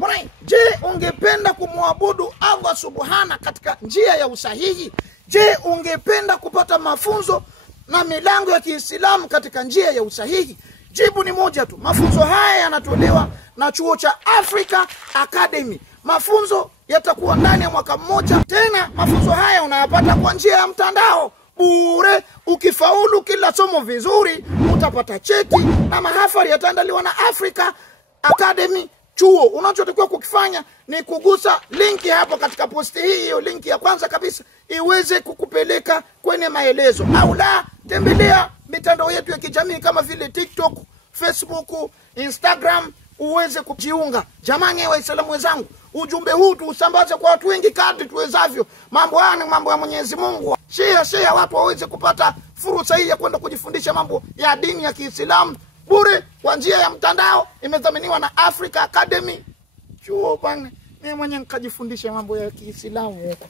Bwana, je, ungependa kumwabudu Allah subhana katika njia ya usahihi? Je, ungependa kupata mafunzo na milango ya Kiislamu katika njia ya usahihi? Jibu ni moja tu. Mafunzo haya yanatolewa na chuo cha Africa Academy. Mafunzo yatakuwa ndani ya mwaka mmoja. Tena mafunzo haya unayapata kwa njia ya mtandao bure. Ukifaulu kila somo vizuri, utapata cheti na mahafali yataandaliwa na Africa Academy. Chuo unachotakiwa kukifanya ni kugusa linki hapo katika posti hii, hiyo linki ya kwanza kabisa, iweze kukupeleka kwenye maelezo. Au la, tembelea mitandao yetu ya kijamii kama vile TikTok, Facebook, Instagram, uweze kujiunga. Jamani Waislamu wenzangu, ujumbe huu tuusambaze kwa watu wengi kadri tuwezavyo. Mambo haya ni mambo ya Mwenyezi Mungu. Share watu waweze kupata fursa hii ya kwenda kujifundisha mambo ya dini ya Kiislamu bure kwa njia ya mtandao. Imedhaminiwa na Africa Academy. Chuo bwana, mimi mwenyewe nikajifundisha mambo ya Kiislamu huko.